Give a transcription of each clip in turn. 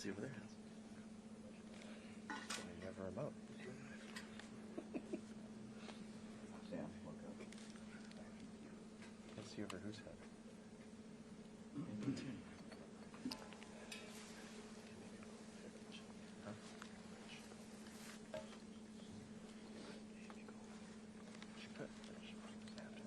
See over there. You have a remote. Sam, look up. Let's see over whose head. Huh? She put after.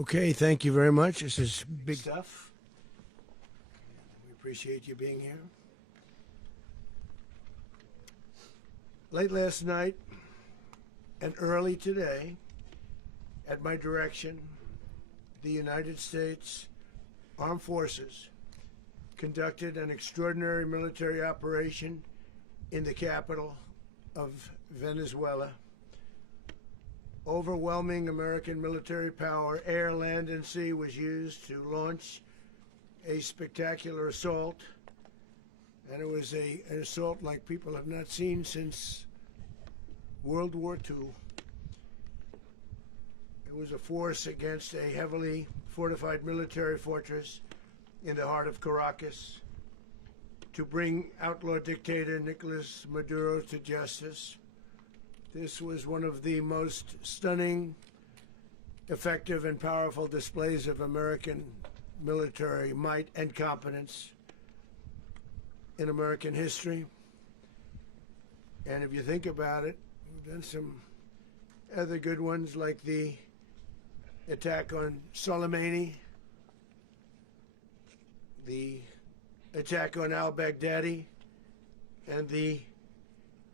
Okay, thank you very much. This is big stuff. We appreciate you being here. Late last night and early today, at my direction, the United States Armed Forces conducted an extraordinary military operation in the capital of Venezuela. Overwhelming American military power, air, land, and sea, was used to launch a spectacular assault. And it was an assault like people have not seen since World War II. It was a force against a heavily fortified military fortress in the heart of Caracas to bring outlaw dictator Nicolas Maduro to justice. This was one of the most stunning, effective, and powerful displays of American military might and competence in American history. And if you think about it, we've done some other good ones, like the attack on Soleimani, the attack on al-Baghdadi, and the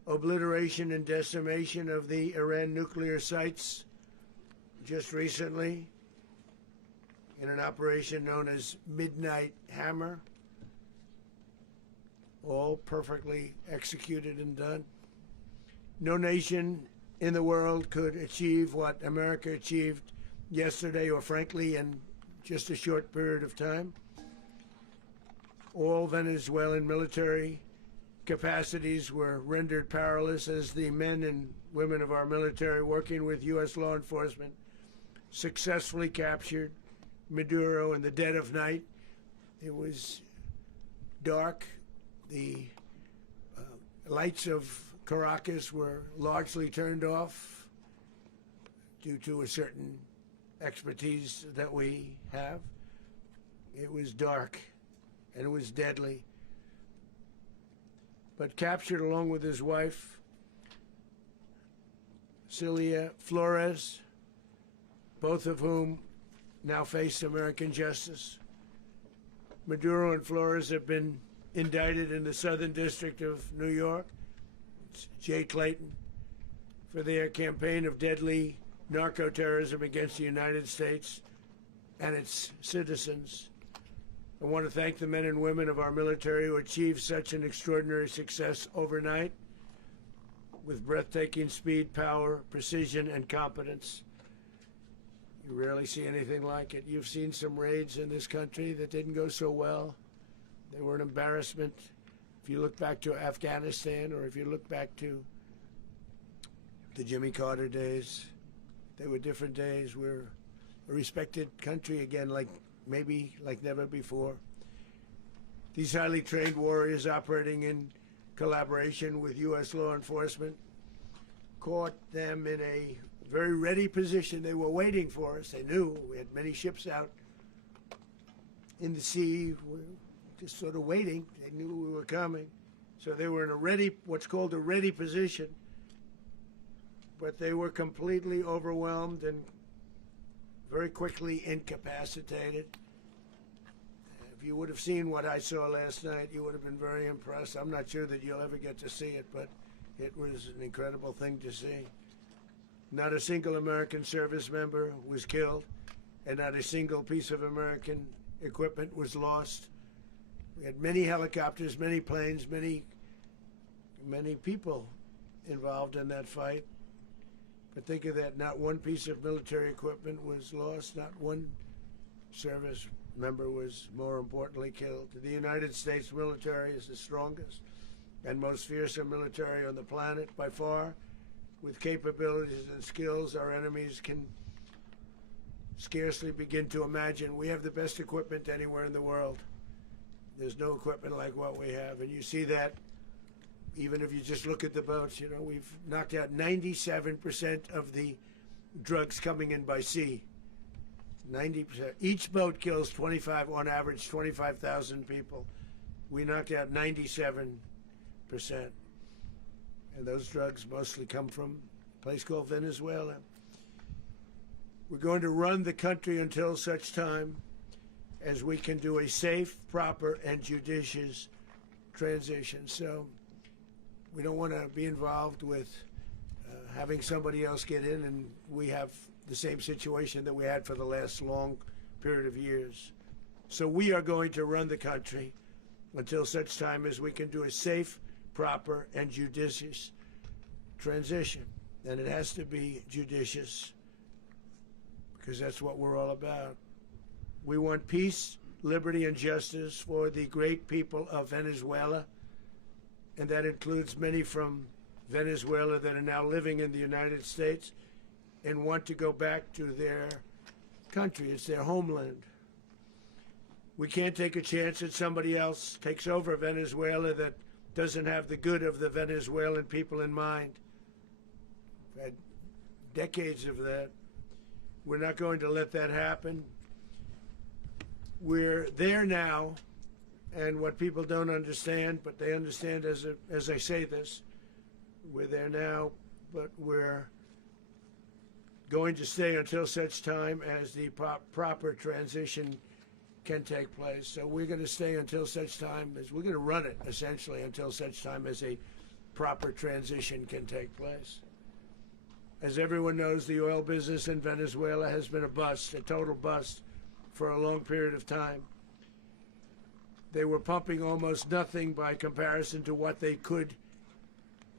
obliteration and decimation of the Iran nuclear sites just recently in an operation known as Midnight Hammer. All perfectly executed and done. No nation in the world could achieve what America achieved yesterday, or frankly in just a short period of time. All Venezuelan military capacities were rendered powerless as the men and women of our military, working with U.S. law enforcement, successfully captured Maduro in the dead of night. It was dark. The lights of Caracas were largely turned off due to a certain expertise that we have. It was dark and it was deadly. But captured along with his wife, Celia Flores, both of whom now face American justice. Maduro and Flores have been indicted in the Southern District of New York, it's Jay Clayton, for their campaign of deadly narco-terrorism against the United States and its citizens. I want to thank the men and women of our military who achieved such an extraordinary success overnight with breathtaking speed, power, precision, and competence. You rarely see anything like it. You've seen some raids in this country that didn't go so well. They were an embarrassment. If you look back to Afghanistan, or if you look back to the Jimmy Carter days, they were different days. We're a respected country again, maybe like never before. These highly trained warriors, operating in collaboration with U.S. law enforcement, caught them in a very ready position. They were waiting for us. They knew we had many ships out in the sea, just sort of waiting. They knew we were coming. So they were in what's called a ready position. But they were completely overwhelmed and very quickly incapacitated. If you would have seen what I saw last night, you would have been very impressed. I'm not sure that you'll ever get to see it, but it was an incredible thing to see. Not a single American service member was killed, and not a single piece of American equipment was lost. We had many helicopters, many planes, many people involved in that fight. But think of that, not one piece of military equipment was lost, not one service member was, more importantly, killed. The United States military is the strongest and most fearsome military on the planet by far, with capabilities and skills our enemies can scarcely begin to imagine. We have the best equipment anywhere in the world. There's no equipment like what we have, and you see that even if you just look at the boats. You know, we've knocked out 97% of the drugs coming in by sea. 90%. Each boat kills on average 25,000 people. We knocked out 97%. And those drugs mostly come from a place called Venezuela. We're going to run the country until such time as we can do a safe, proper, and judicious transition. So we don't want to be involved with having somebody else get in and we have the same situation that we had for the last long period of years. So we are going to run the country until such time as we can do a safe, proper, and judicious transition. And it has to be judicious because that's what we're all about. We want peace, liberty, and justice for the great people of Venezuela, and that includes many from Venezuela that are now living in the United States and want to go back to their country. It's their homeland. We can't take a chance that somebody else takes over Venezuela that doesn't have the good of the Venezuelan people in mind. We've had decades of that. We're not going to let that happen. We're there now, and what people don't understand, but they understand as I say this, we're there now, but we're going to stay until such time as the proper transition can take place. So we're going to stay until such time as we're going to run it, essentially, until such time as a proper transition can take place. As everyone knows, the oil business in Venezuela has been a bust, a total bust, for a long period of time. They were pumping almost nothing by comparison to what they could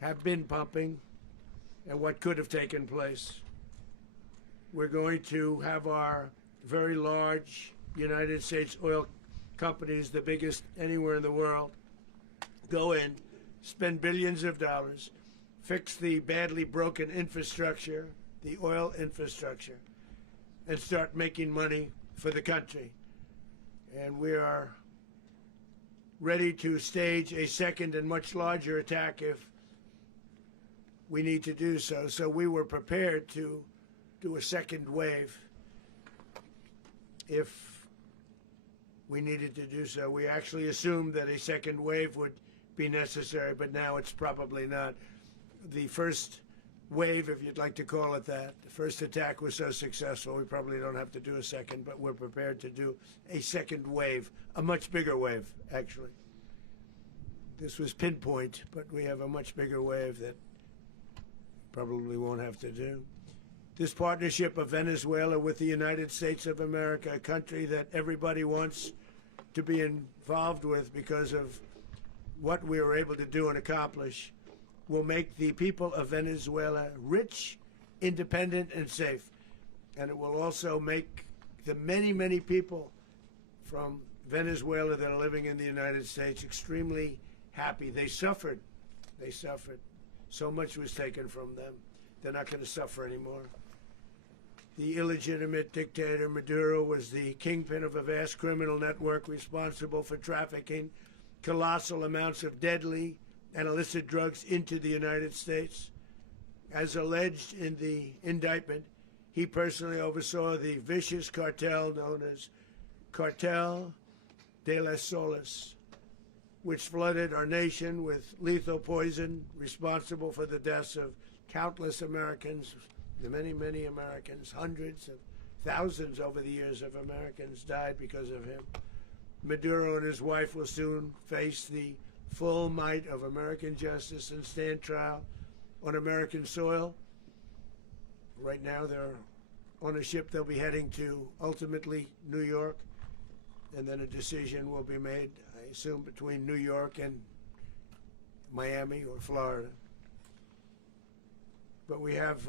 have been pumping and what could have taken place. We're going to have our very large United States oil companies, the biggest anywhere in the world, go in, spend billions of dollars, fix the badly broken infrastructure, the oil infrastructure, and start making money for the country. And we are ready to stage a second and much larger attack if we need to do so. So we were prepared to do a second wave if we needed to do so. We actually assumed that a second wave would be necessary, but now it's probably not. The first wave, if you'd like to call it that, the first attack was so successful, we probably don't have to do a second, but we're prepared to do a second wave, a much bigger wave, actually. This was pinpoint, but we have a much bigger wave that probably won't have to do. This partnership of Venezuela with the United States of America, a country that everybody wants to be involved with because of what we were able to do and accomplish, will make the people of Venezuela rich, independent, and safe. And it will also make the many, many people from Venezuela that are living in the United States extremely happy. They suffered. They suffered. So much was taken from them. They're not going to suffer anymore. The illegitimate dictator Maduro was the kingpin of a vast criminal network responsible for trafficking colossal amounts of deadly and illicit drugs into the United States. As alleged in the indictment, he personally oversaw the vicious cartel known as Cartel de las Solas, which flooded our nation with lethal poison, responsible for the deaths of countless Americans, the many, many Americans. Hundreds of thousands over the years of Americans died because of him. Maduro and his wife will soon face the full might of American justice and stand trial on American soil. Right now they're on a ship. They'll be heading to ultimately New York, and then a decision will be made, I assume, between New York and Miami or Florida. But we have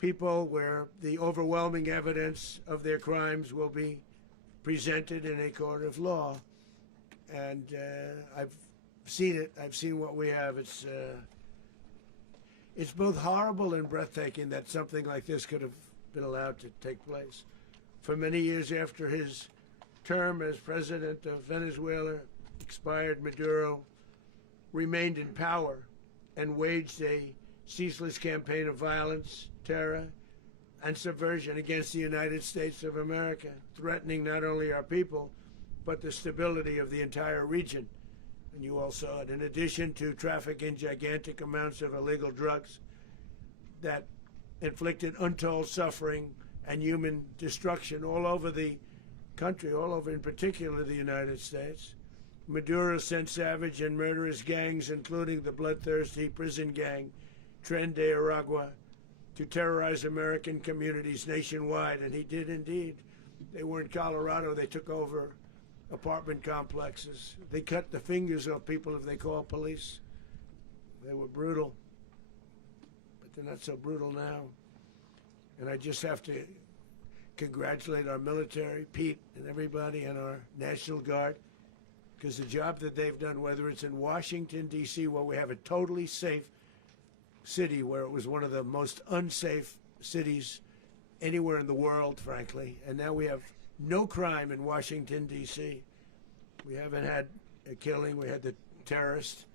people where the overwhelming evidence of their crimes will be presented in a court of law. And I've seen it. I've seen what we have. It's both horrible and breathtaking that something like this could have been allowed to take place. For many years after his term as president of Venezuela expired, Maduro remained in power and waged a ceaseless campaign of violence, terror, and subversion against the United States of America, threatening not only our people, but the stability of the entire region. And you all saw it. In addition to trafficking gigantic amounts of illegal drugs that inflicted untold suffering and human destruction all over the country, all over in particular the United States. Maduro sent savage and murderous gangs, including the bloodthirsty prison gang Tren de Aragua, to terrorize American communities nationwide, and he did indeed. They were in Colorado. They took over apartment complexes. They cut the fingers off people if they called police. They were brutal, but they're not so brutal now. And I just have to congratulate our military, Pete and everybody, and our National Guard, because the job that they've done, whether it's in Washington, D.C., where we have a totally safe city, where it was one of the most unsafe cities anywhere in the world, frankly, and now we have no crime in Washington, D.C. We haven't had a killing. We had the terrorist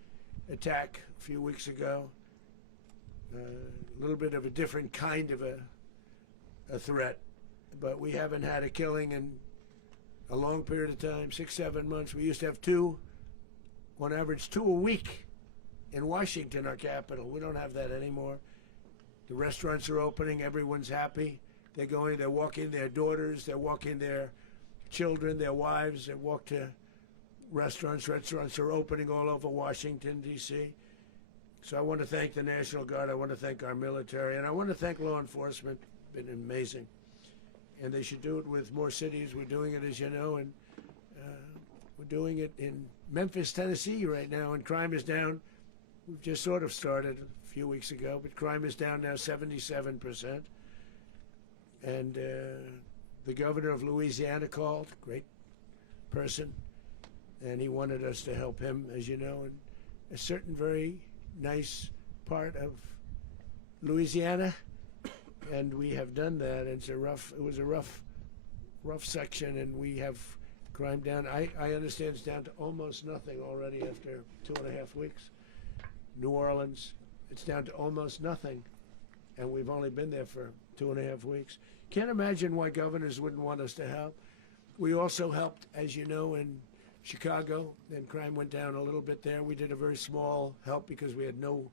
attack a few weeks ago. A little bit of a different kind of a threat, but we haven't had a killing in a long period of time, 6-7 months. We used to have two, on average, 2 a week in Washington, our capital. We don't have that anymore. The restaurants are opening. Everyone's happy. They're going, they're walking their daughters, they're walking their children, their wives. They walk to restaurants. Restaurants are opening all over Washington, D.C. So I want to thank the National Guard. I want to thank our military. And I want to thank law enforcement. It's been amazing. And they should do it with more cities. We're doing it, as you know, and we're doing it in Memphis, Tennessee right now, and crime is down. We've just sort of started a few weeks ago, but crime is down now 77%. And the governor of Louisiana called, great person, and he wanted us to help him, as you know, in a certain very nice part of Louisiana, and we have done that. It was a rough section, and we have crime down. I understand it's down to almost nothing already after 2.5 weeks. New Orleans, it's down to almost nothing, and we've only been there for 2.5 weeks. Can't imagine why governors wouldn't want us to help. We also helped, as you know, in Chicago, and crime went down a little bit there. We did a very small help because we had no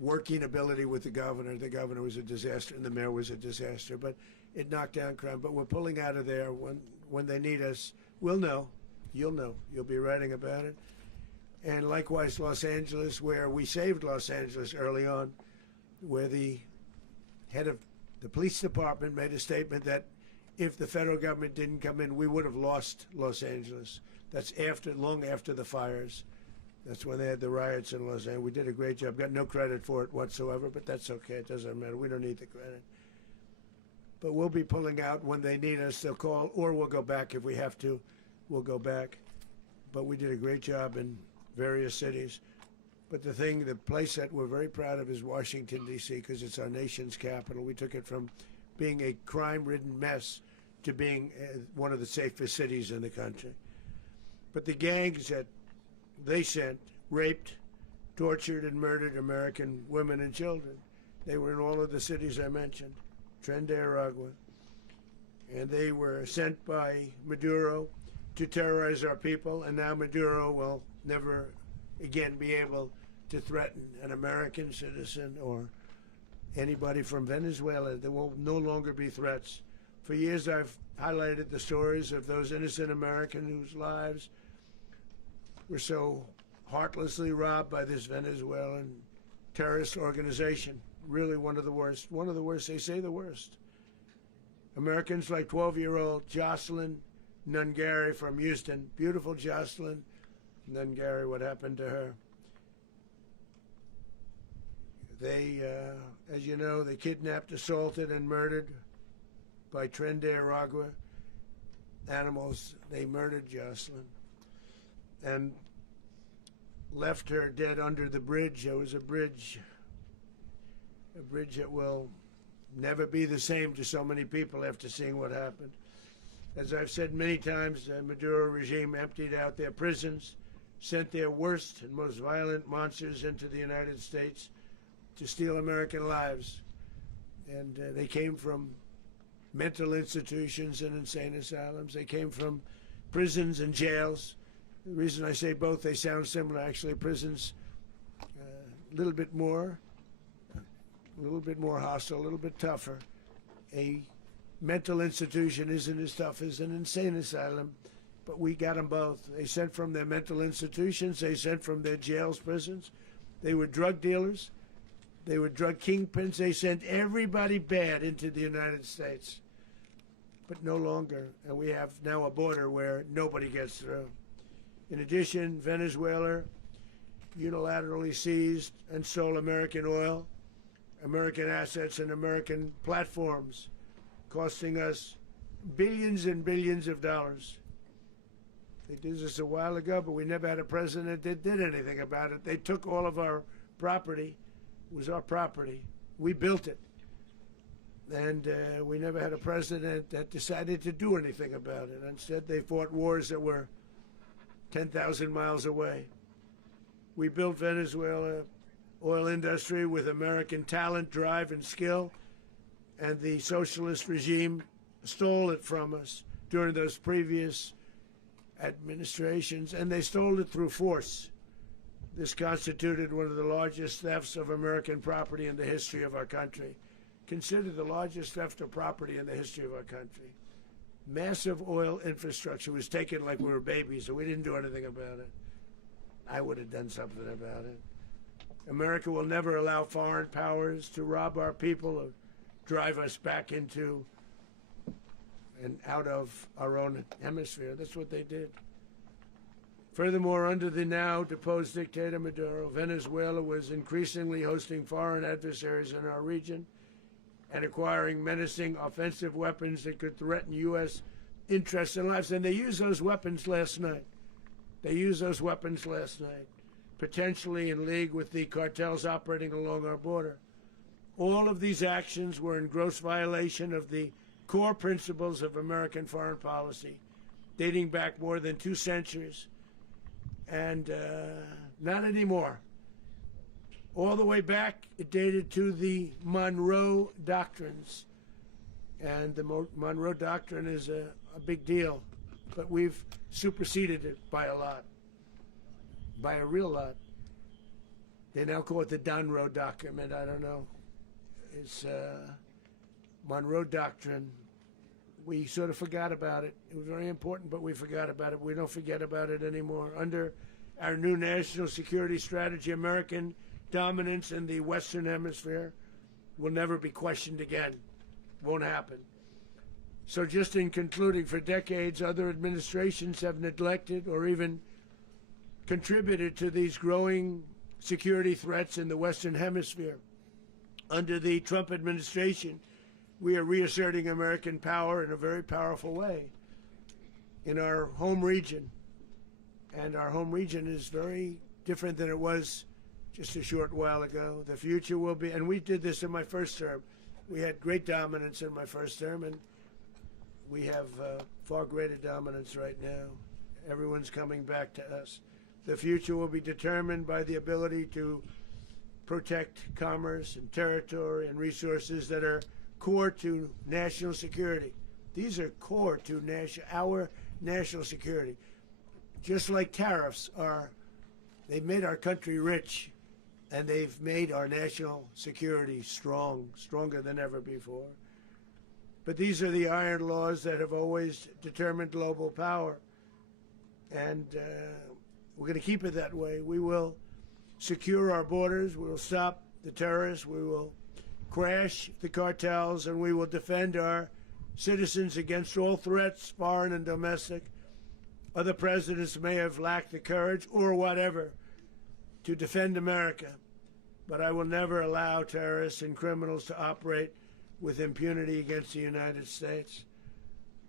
working ability with the governor. The governor was a disaster, and the mayor was a disaster. But it knocked down crime. But we're pulling out of there when they need us. We'll know. You'll know. You'll be writing about it. And likewise, Los Angeles, where we saved Los Angeles early on, where the head of the police department made a statement that if the federal government didn't come in, we would have lost Los Angeles. That's long after the fires. That's when they had the riots in Los Angeles. We did a great job. Got no credit for it whatsoever, but that's okay. It doesn't matter. We don't need the credit. But we'll be pulling out when they need us. They'll call, or we'll go back if we have to. We'll go back. But we did a great job in various cities. But the place that we're very proud of is Washington, D.C., because it's our nation's capital. We took it from being a crime-ridden mess to being one of the safest cities in the country. But the gangs that they sent raped, tortured, and murdered American women and children. They were in all of the cities I mentioned, Tren de Aragua. And they were sent by Maduro to terrorize our people, and now Maduro will never again be able to threaten an American citizen or anybody from Venezuela. There will no longer be threats. For years I've highlighted the stories of those innocent Americans whose lives were so heartlessly robbed by this Venezuelan terrorist organization. Really one of the worst. One of the worst, they say the worst. Americans like 12-year-old Jocelyn Nungary from Houston. Beautiful Jocelyn Nungary, what happened to her? They, as you know, they kidnapped, assaulted, and murdered by Tren de Aragua animals. They murdered Jocelyn and left her dead under the bridge. There was a bridge that will never be the same to so many people after seeing what happened. As I've said many times, the Maduro regime emptied out their prisons, sent their worst and most violent monsters into the United States to steal American lives. And they came from mental institutions and insane asylums. They came from prisons and jails. The reason I say both, they sound similar. Actually, prisons, little bit more hostile, a little bit tougher. A mental institution isn't as tough as an insane asylum, but we got them both. They sent from their mental institutions, they sent from their jails, prisons. They were drug dealers, they were drug kingpins, they sent everybody bad into the United States. But no longer, and we have now a border where nobody gets through. In addition, Venezuela unilaterally seized and stole American oil, American assets, and American platforms, costing us billions and billions of dollars. They did this a while ago, but we never had a president that did anything about it. They took all of our property. It was our property. We built it. And we never had a president that decided to do anything about it. Instead, they fought wars that were 10,000 miles away. We built Venezuela oil industry with American talent, drive, and skill, and the socialist regime stole it from us during those previous administrations, and they stole it through force. This constituted one of the largest thefts of American property in the history of our country. Considered the largest theft of property in the history of our country. Massive oil infrastructure was taken like we were babies, and we didn't do anything about it. I would have done something about it. America will never allow foreign powers to rob our people or drive us back into and out of our own hemisphere. That's what they did. Furthermore, under the now deposed dictator Maduro, Venezuela was increasingly hosting foreign adversaries in our region and acquiring menacing offensive weapons that could threaten U.S. interests and lives. And they used those weapons last night. Potentially in league with the cartels operating along our border. All of these actions were in gross violation of the core principles of American foreign policy, dating back more than 2 centuries. And not anymore. All the way back, it dated to the Monroe Doctrines. And the Monroe Doctrine is a big deal. But we've superseded it by a lot. By a real lot. They now call it the Donroe Document. I don't know. It's Monroe Doctrine. We sort of forgot about it. It was very important, but we forgot about it. We don't forget about it anymore. Under our new national security strategy, American dominance in the Western Hemisphere will never be questioned again. Won't happen. So just in concluding, for decades, other administrations have neglected or even contributed to these growing security threats in the Western Hemisphere. Under the Trump administration, we are reasserting American power in a very powerful way in our home region. And our home region is very different than it was just a short while ago. The future will be, and we did this in my first term. We had great dominance in my first term, and we have far greater dominance right now. Everyone's coming back to us. The future will be determined by the ability to protect commerce and territory and resources that are core to national security. These are core to our national security. Just like tariffs are, they've made our country rich, and they've made our national security stronger than ever before. But these are the iron laws that have always determined global power. And we're going to keep it that way. We will secure our borders. We will stop the terrorists. We will crash the cartels, and we will defend our citizens against all threats, foreign and domestic. Other presidents may have lacked the courage or whatever to defend America, but I will never allow terrorists and criminals to operate with impunity against the United States.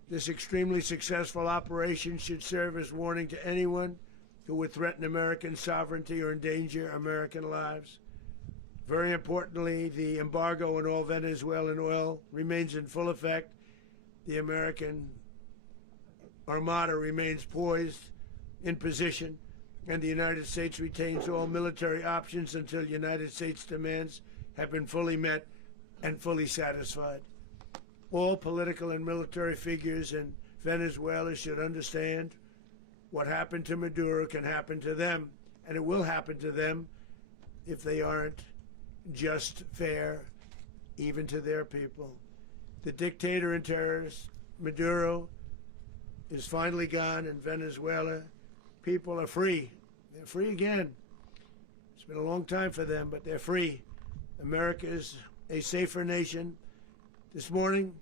This extremely successful operation should serve as warning to anyone who would threaten American sovereignty or endanger American lives. Very importantly, the embargo on all Venezuelan oil remains in full effect. The American Armada remains poised in position, and the United States retains all military options until United States demands have been fully met and fully satisfied. All political and military figures in Venezuela should understand what happened to Maduro can happen to them, and it will happen to them if they aren't just, fair, even to their people. The dictator and terrorist, Maduro, is finally gone in Venezuela. People are free. They're free again. It's been a long time for them, but they're free. America is a safer nation. This morning,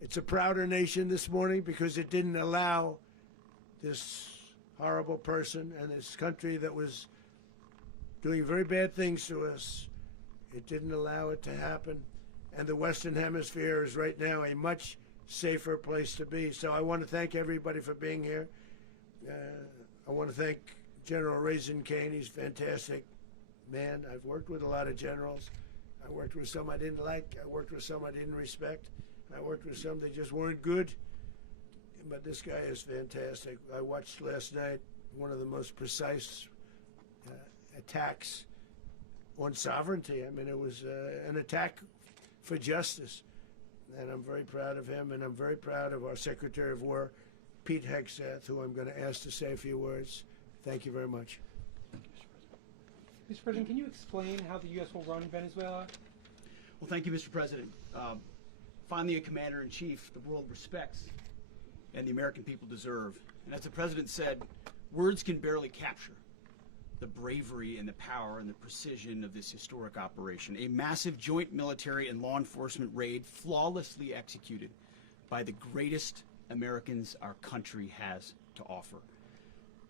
it's a prouder nation this morning because it didn't allow this horrible person and this country that was doing very bad things to us. It didn't allow it to happen. And the Western Hemisphere is right now a much safer place to be. So I want to thank everybody for being here. I want to thank General Raisin Kane. He's a fantastic man. I've worked with a lot of generals. I worked with some I didn't like. I worked with some I didn't respect. I worked with some that just weren't good. But this guy is fantastic. I watched last night one of the most precise attacks on sovereignty. I mean, it was an attack for justice. And I'm very proud of him, and I'm very proud of our Secretary of War, Pete Hegseth, who I'm going to ask to say a few words. Thank you very much. Mr. President, can you explain how the U.S. will run Venezuela? Well, thank you, Mr. President. Finally, a commander-in-chief the world respects and the American people deserve. And as the President said, words can barely capture the bravery and the power and the precision of this historic operation. A massive joint military and law enforcement raid flawlessly executed by the greatest Americans our country has to offer.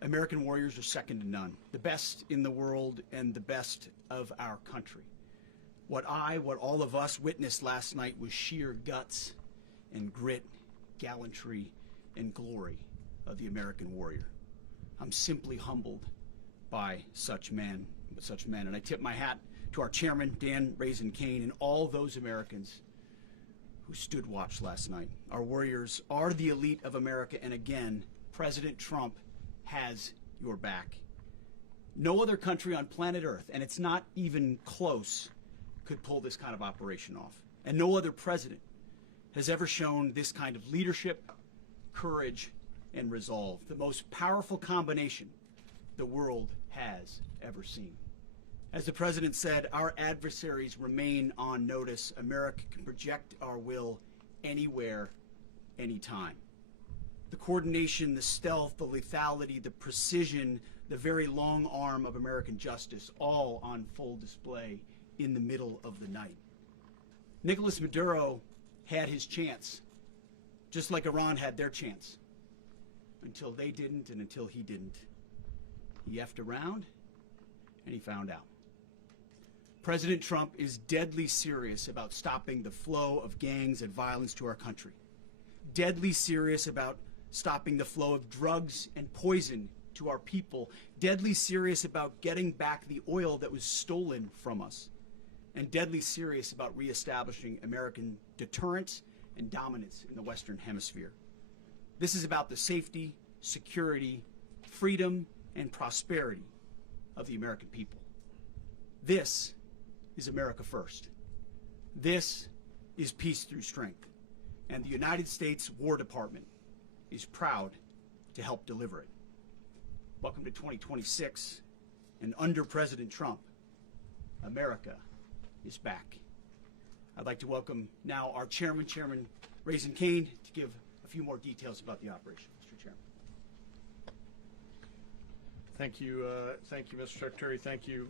American warriors are second to none, the best in the world and the best of our country. What all of us witnessed last night was sheer guts and grit, gallantry, and glory of the American warrior. I'm simply humbled by such men, and I tip my hat to our chairman, Dan Raisin Kane, and all those Americans who stood watch last night. Our warriors are the elite of America, and again, President Trump has your back. No other country on planet Earth, and it's not even close, could pull this kind of operation off. And no other president has ever shown this kind of leadership, courage, and resolve. The most powerful combination the world has ever seen. As the President said, our adversaries remain on notice. America can project our will anywhere, anytime. The coordination, the stealth, the lethality, the precision, the very long arm of American justice, all on full display in the middle of the night. Nicolas Maduro had his chance, just like Iran had their chance, until they didn't and until he didn't. He effed around and he found out. President Trump is deadly serious about stopping the flow of gangs and violence to our country. Deadly serious about stopping the flow of drugs and poison to our people. Deadly serious about getting back the oil that was stolen from us. And deadly serious about reestablishing American deterrence and dominance in the Western Hemisphere. This is about the safety, security, freedom, and prosperity of the American people. This is America first. This is peace through strength. And the United States War Department is proud to help deliver it. Welcome to 2026, and under President Trump, America is back. I'd like to welcome now our chairman, Chairman Raisin Kane, to give a few more details about the operation. Mr. Chairman. Thank you, Mr. Secretary. Thank you,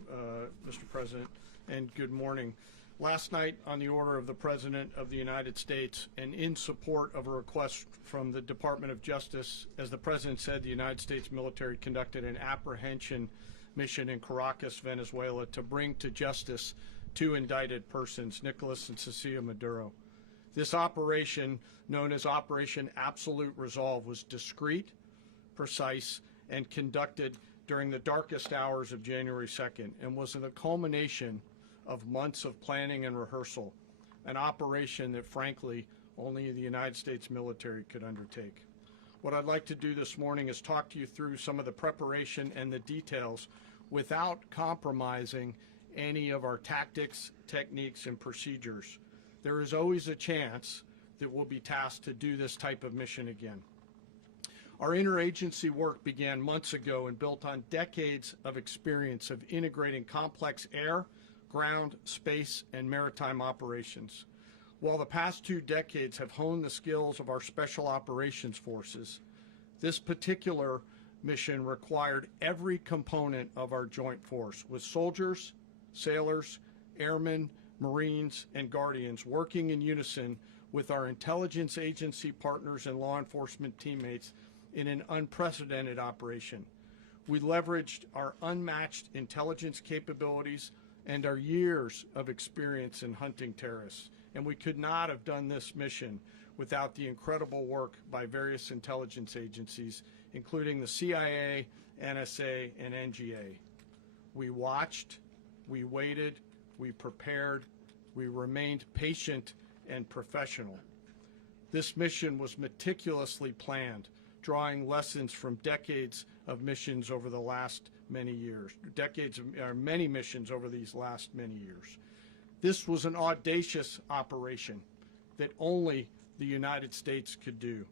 Mr. President, and good morning. Last night, on the order of the President of the United States and in support of a request from the Department of Justice, as the President said, the United States military conducted an apprehension mission in Caracas, Venezuela, to bring to justice two indicted persons, Nicolas and Cecilia Maduro. This operation, known as Operation Absolute Resolve, was discreet, precise, and conducted during the darkest hours of January 2nd and was the culmination of months of planning and rehearsal, an operation that, frankly, only the United States military could undertake. What I'd like to do this morning is talk to you through some of the preparation and the details without compromising any of our tactics, techniques, and procedures. There is always a chance that we'll be tasked to do this type of mission again. Our interagency work began months ago and built on decades of experience of integrating complex air, ground, space, and maritime operations. While the past 2 decades have honed the skills of our special operations forces, this particular mission required every component of our joint force, with soldiers, sailors, airmen, Marines, and Guardians working in unison with our intelligence agency partners and law enforcement teammates in an unprecedented operation. We leveraged our unmatched intelligence capabilities and our years of experience in hunting terrorists, and we could not have done this mission without the incredible work by various intelligence agencies, including the CIA, NSA, and NGA. We watched, we waited, we prepared, we remained patient and professional. This mission was meticulously planned, drawing lessons from decades of missions over the last many years, many missions over these last many years. This was an audacious operation that only the United States could do.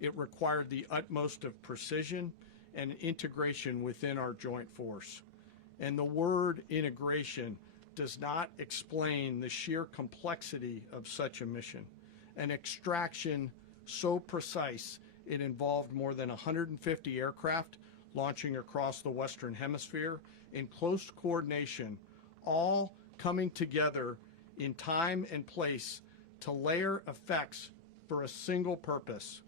It required the utmost of precision and integration within our joint force. And the word integration does not explain the sheer complexity of such a mission. An extraction so precise it involved more than 150 aircraft launching across the Western Hemisphere in close coordination, all coming together in time and place to layer effects for a single purpose: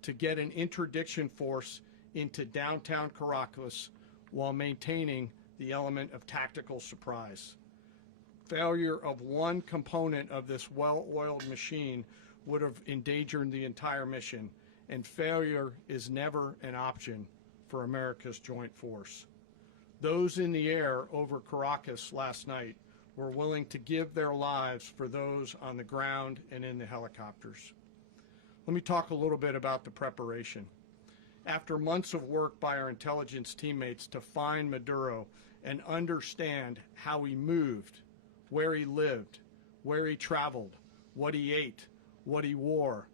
to get an interdiction force into downtown Caracas while maintaining the element of tactical surprise. Failure of one component of this well-oiled machine would have endangered the entire mission, and failure is never an option for America's joint force. Those in the air over Caracas last night were willing to give their lives for those on the ground and in the helicopters. Let me talk a little bit about the preparation. After months of work by our intelligence teammates to find Maduro and understand how he moved, where he lived, where he traveled, what he ate, what he wore,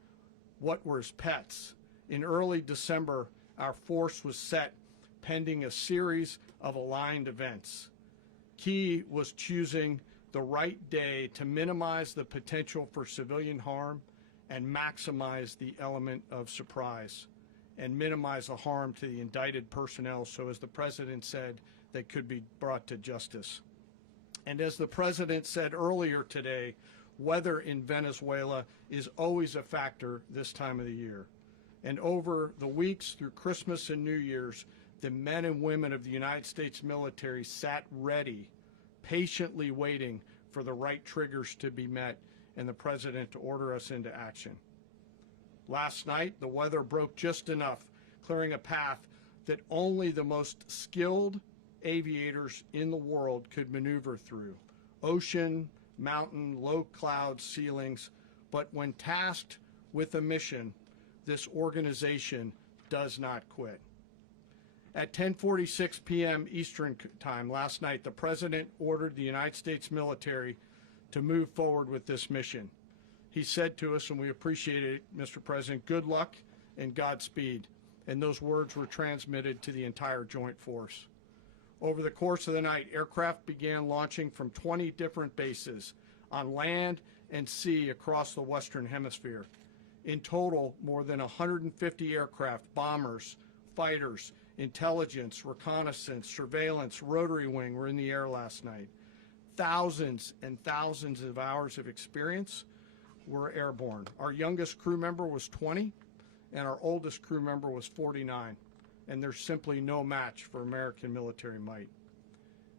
what were his pets, in early December, our force was set pending a series of aligned events. Key was choosing the right day to minimize the potential for civilian harm and maximize the element of surprise, and minimize the harm to the indicted personnel, so as the President said, they could be brought to justice. And as the President said earlier today, weather in Venezuela is always a factor this time of the year. And over the weeks through Christmas and New Year's, the men and women of the United States military sat ready, patiently waiting for the right triggers to be met and the President to order us into action. Last night, the weather broke just enough, clearing a path that only the most skilled aviators in the world could maneuver through. Ocean, mountain, low cloud ceilings, but when tasked with a mission, this organization does not quit. At 10:46 p.m. Eastern Time last night, the President ordered the United States military to move forward with this mission. He said to us, and we appreciate it, Mr. President, good luck and Godspeed. And those words were transmitted to the entire joint force. Over the course of the night, aircraft began launching from 20 different bases on land and sea across the Western Hemisphere. In total, more than 150 aircraft, bombers, fighters, intelligence, reconnaissance, surveillance, rotary wing were in the air last night. Thousands and thousands of hours of experience were airborne. Our youngest crew member was 20, and our oldest crew member was 49, and there's simply no match for American military might.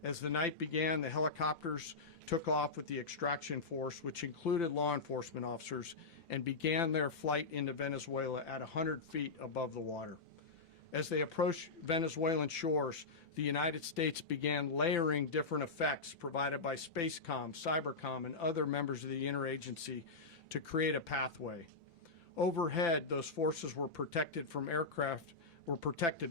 As the night began, the helicopters took off with the extraction force, which included law enforcement officers, and began their flight into Venezuela at 100 feet above the water. As they approached Venezuelan shores, the United States began layering different effects provided by Spacecom, Cybercom, and other members of the interagency to create a pathway. Overhead, those forces were protected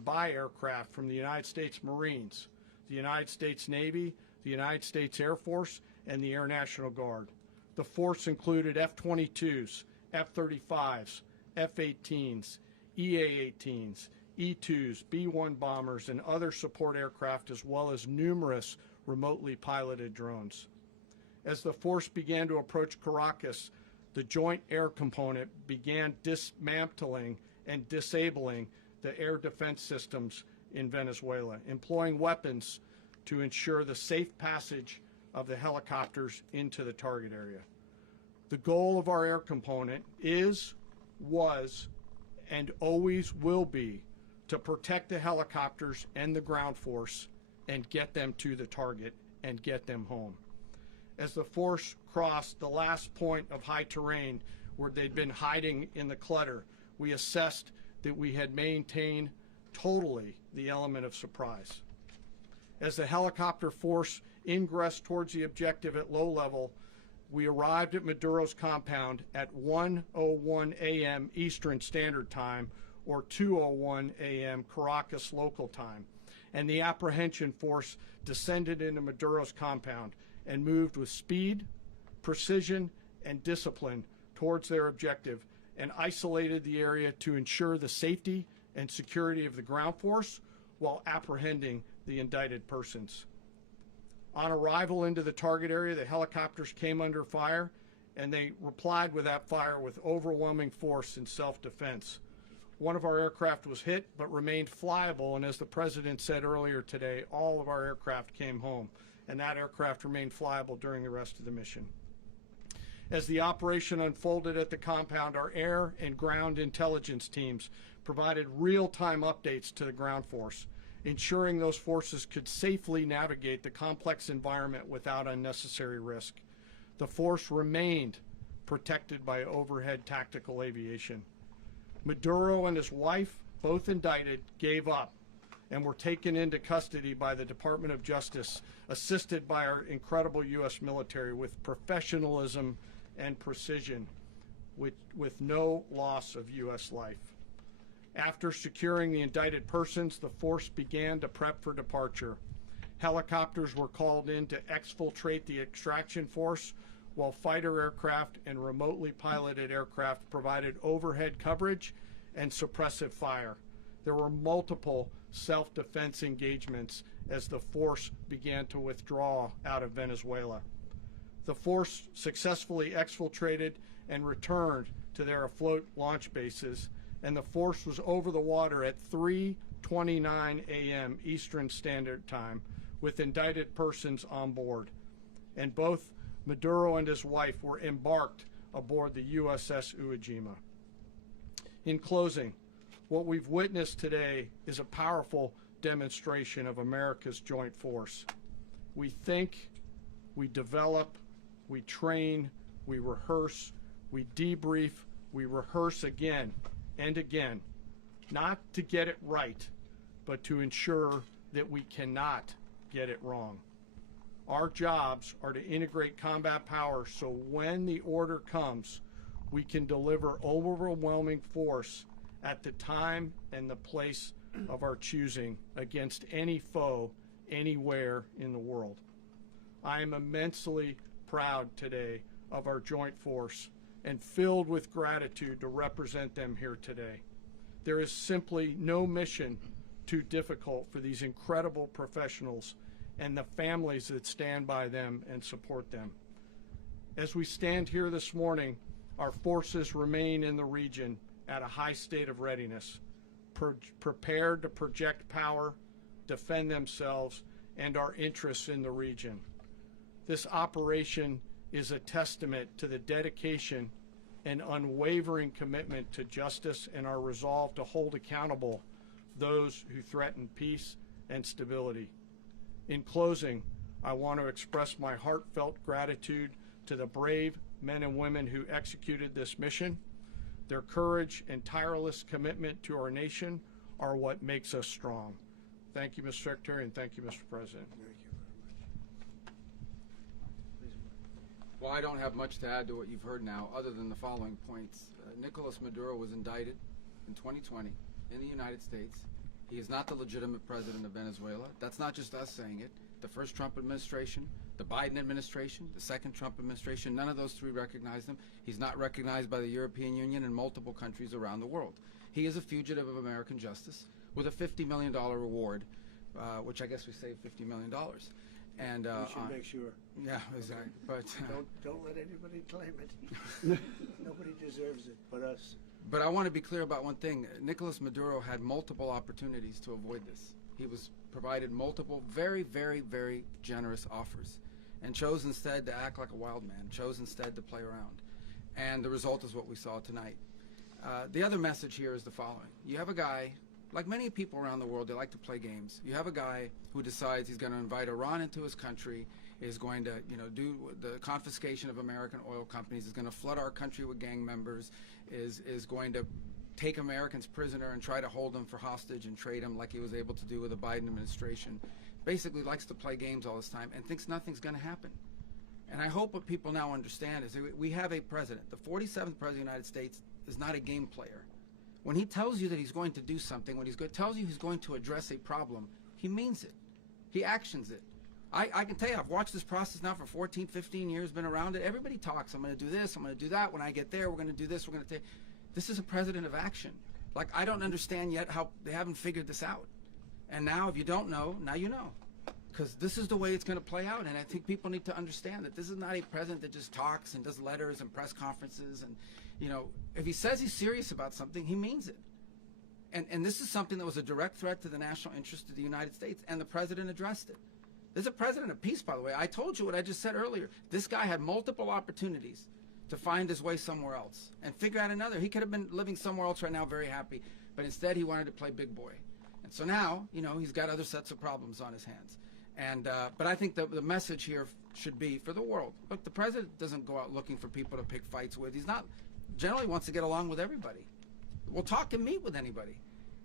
by aircraft from the United States Marines, the United States Navy, the United States Air Force, and the Air National Guard. The force included F-22s, F-35s, F-18s, EA-18s, E-2s, B-1 bombers, and other support aircraft, as well as numerous remotely piloted drones. As the force began to approach Caracas, the Joint Air Component began dismantling and disabling the air defense systems in Venezuela, employing weapons to ensure the safe passage of the helicopters into the target area. The goal of our air component is, was, and always will be to protect the helicopters and the ground force and get them to the target and get them home. As the force crossed the last point of high terrain where they'd been hiding in the clutter, we assessed that we had maintained totally the element of surprise. As the helicopter force ingressed towards the objective at low level, we arrived at Maduro's compound at 1:01 a.m. Eastern Standard Time, or 2:01 a.m. Caracas local time, and the apprehension force descended into Maduro's compound and moved with speed, precision, and discipline towards their objective, and isolated the area to ensure the safety and security of the ground force while apprehending the indicted persons. On arrival into the target area, the helicopters came under fire, and they replied with that fire with overwhelming force in self-defense. One of our aircraft was hit but remained flyable, and as the President said earlier today, all of our aircraft came home, and that aircraft remained flyable during the rest of the mission. As the operation unfolded at the compound, our air and ground intelligence teams provided real-time updates to the ground force, ensuring those forces could safely navigate the complex environment without unnecessary risk. The force remained protected by overhead tactical aviation. Maduro and his wife, both indicted, gave up and were taken into custody by the Department of Justice, assisted by our incredible U.S. military with professionalism and precision, with no loss of U.S. life. After securing the indicted persons, the force began to prep for departure. Helicopters were called in to exfiltrate the extraction force, while fighter aircraft and remotely piloted aircraft provided overhead coverage and suppressive fire. There were multiple self-defense engagements as the force began to withdraw out of Venezuela. The force successfully exfiltrated and returned to their afloat launch bases, and the force was over the water at 3:29 a.m. Eastern Standard Time with indicted persons on board. And both Maduro and his wife were embarked aboard the USS Iwo Jima. In closing, what we've witnessed today is a powerful demonstration of America's joint force. We think, we develop, we train, we rehearse, we debrief, we rehearse again and again, not to get it right, but to ensure that we cannot get it wrong. Our jobs are to integrate combat power so when the order comes, we can deliver overwhelming force at the time and the place of our choosing against any foe anywhere in the world. I am immensely proud today of our joint force and filled with gratitude to represent them here today. There is simply no mission too difficult for these incredible professionals and the families that stand by them and support them. As we stand here this morning, our forces remain in the region at a high state of readiness, prepared to project power, defend themselves, and our interests in the region. This operation is a testament to the dedication and unwavering commitment to justice and our resolve to hold accountable those who threaten peace and stability. In closing, I want to express my heartfelt gratitude to the brave men and women who executed this mission. Their courage and tireless commitment to our nation are what makes us strong. Thank you, Mr. Secretary, and thank you, Mr. President. Well, I don't have much to add to what you've heard now, other than the following points. Nicolas Maduro was indicted in 2020 in the United States. He is not the legitimate president of Venezuela. That's not just us saying it. The first Trump administration, the Biden administration, the second Trump administration, none of those three recognized him. He's not recognized by the European Union and multiple countries around the world. He is a fugitive of American justice with a $50 million reward, which I guess we saved $50 million. And We should make sure. yeah, exactly. But Don't let anybody claim it. Nobody deserves it but us. But I want to be clear about one thing. Nicolas Maduro had multiple opportunities to avoid this. He was provided multiple very, very, very generous offers and chose instead to act like a wild man, chose instead to play around. And the result is what we saw tonight. The other message here is the following. You have a guy, like many people around the world, they like to play games. You have a guy who decides he's going to invite Iran into his country, is going to, do the confiscation of American oil companies, is going to flood our country with gang members, is going to take Americans prisoner and try to hold them for hostage and trade them like he was able to do with the Biden administration. Basically likes to play games all this time and thinks nothing's going to happen. And I hope what people now understand is that we have a president. The 47th president of the United States is not a game player. When he tells you that he's going to do something, when tells you he's going to address a problem, he means it. He actions it. I can tell you, I've watched this process now for 14, 15 years, been around it. Everybody talks. I'm going to do this. I'm going to do that. When I get there, we're going to do this. We're going to take. This is a president of action. Like, I don't understand yet how they haven't figured this out. And now, if you don't know, now you know. Because this is the way it's going to play out. And I think people need to understand that this is not a president that just talks and does letters and press conferences. And, if he says he's serious about something, he means it. And this is something that was a direct threat to the national interest of the United States. And the president addressed it. There's a president of peace, by the way. I told you what I just said earlier. This guy had multiple opportunities to find his way somewhere else and figure out another. He could have been living somewhere else right now, very happy, but instead he wanted to play big boy. And so now, he's got other sets of problems on his hands. And but I think the message here should be for the world. Look, the president doesn't go out looking for people to pick fights with. He's not generally wants to get along with everybody. We'll talk and meet with anybody,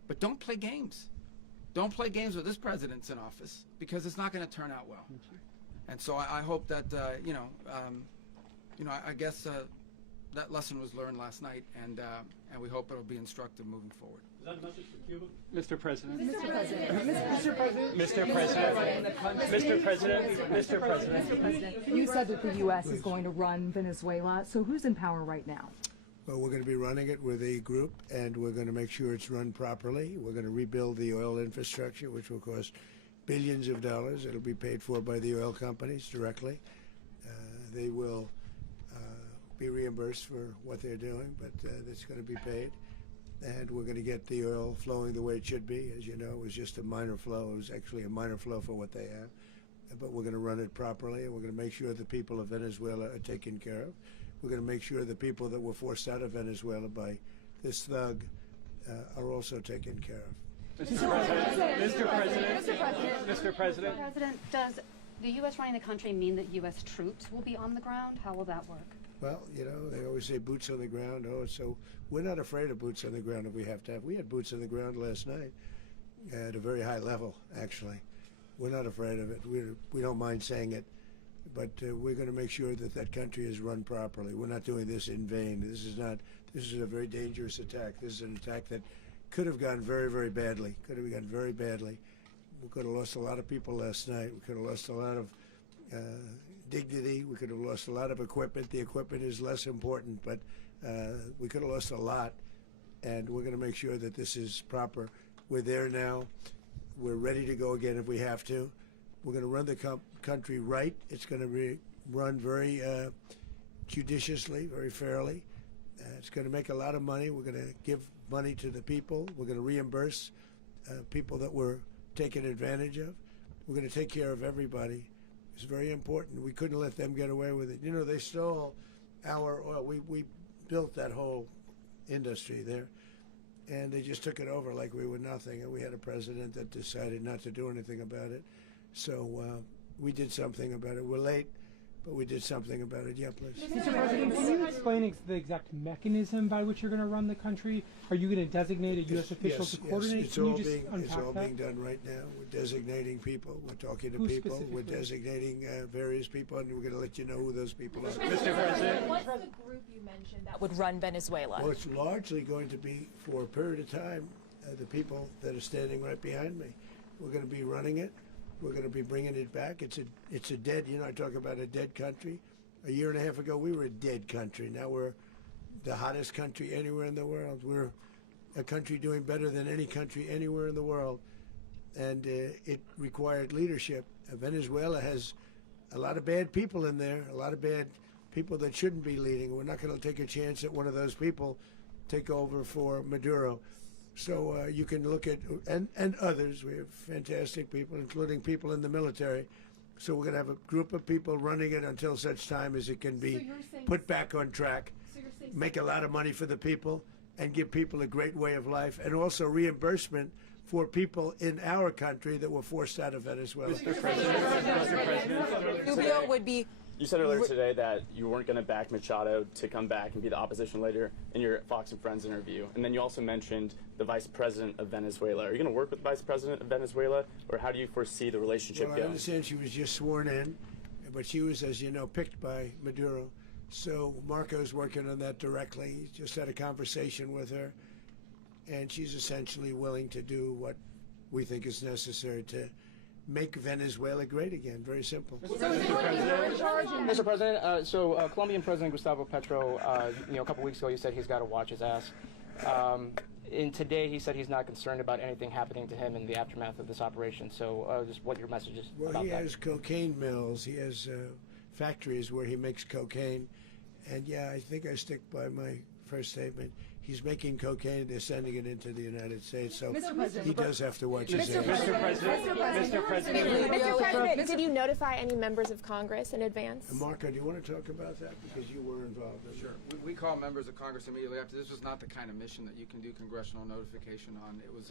but don't play games. Don't play games with this president's in office because it's not going to turn out well. And so I hope that I guess that lesson was learned last night, and we hope it'll be instructive moving forward. Is that a message for Cuba? Mr. President. Mr. President. Mr. President. Mr. President. Mr. President. You said that the U.S. is going to run Venezuela, so who's in power right now? Well, we're going to be running it with a group, and we're going to make sure it's run properly. We're going to rebuild the oil infrastructure, which will cost billions of dollars. It'll be paid for by the oil companies directly. They will be reimbursed for what they're doing, but it's going to be paid. And we're going to get the oil flowing the way it should be. As you know, it was just a minor flow. It was actually a minor flow for what they have. But we're going to run it properly, and we're going to make sure the people of Venezuela are taken care of. We're going to make sure the people that were forced out of Venezuela by this thug are also taken care of. Mr. President. Mr. President. Mr. President. Mr. President. President, does the U.S. running the country mean that U.S. troops will be on the ground? How will that work? Well, they always say boots on the ground. So we're not afraid of boots on the ground if we have to have. We had boots on the ground last night at a very high level, actually. We're not afraid of it. We don't mind saying it. But we're going to make sure that that country is run properly. We're not doing this in vain. This is a very dangerous attack. This is an attack that could have gone very, very badly. Could have gone very badly. We could have lost a lot of people last night. We could have lost a lot of dignity. We could have lost a lot of equipment. The equipment is less important, but we could have lost a lot. And we're going to make sure that this is proper. We're there now. We're ready to go again if we have to. We're going to run the country right. It's going to be run very judiciously, very fairly. It's going to make a lot of money. We're going to give money to the people. We're going to reimburse people that were taken advantage of. We're going to take care of everybody. It's very important. We couldn't let them get away with it. They stole our oil. We built that whole industry there, and they just took it over like we were nothing. And we had a president that decided not to do anything about it. So we did something about it. We're late, but we did something about it. Yeah, please. Mr. President, can you explain the exact mechanism by which you're going to run the country? Are you going to designate a U.S. official to coordinate? It's all being done right now. We're designating people. We're talking to people. We're designating various people, and we're going to let you know who those people are. Mr. President. What's the group you mentioned that would run Venezuela? Well, it's largely going to be, for a period of time, the people that are standing right behind me. We're going to be running it. We're going to be bringing it back. It's a dead, I talk about a dead country. A year and a half ago, we were a dead country. Now we're the hottest country anywhere in the world. We're a country doing better than any country anywhere in the world, and it required leadership. Venezuela has a lot of bad people in there, a lot of bad people that shouldn't be leading. We're not going to take a chance that one of those people take over for Maduro. So you can look at, and others, we have fantastic people, including people in the military. So we're going to have a group of people running it until such time as it can be put back on track, make a lot of money for the people, and give people a great way of life, and also reimbursement for people in our country that were forced out of Venezuela. Mr. President. Rubio would be. You said earlier today that you weren't going to back Machado to come back and be the opposition leader in your Fox and Friends interview. And then you also mentioned the vice president of Venezuela. Are you going to work with the vice president of Venezuela, or how do you foresee the relationship Well, going? I understand she was just sworn in, but she was, as you know, picked by Maduro. So Marco's working on that directly. He just had a conversation with her, and she's essentially willing to do what we think is necessary to make Venezuela great again. Very simple. Mr. President, Colombian President Gustavo Petro, a couple weeks ago, he said he's got to watch his ass. And today, he said he's not concerned about anything happening to him in the aftermath of this operation. So, just what your message is Well, about he that. has cocaine mills. He has factories where he makes cocaine. And yeah, I think I stick by my first statement. He's making cocaine. They're sending it into the United States. So he does have to watch his ass. Mr. President, Did you notify any members of Congress in advance? Marco, do you want to talk about that? Because you were involved in it. Sure. We call members of Congress immediately after. This was not the kind of mission that you can do congressional notification on. It was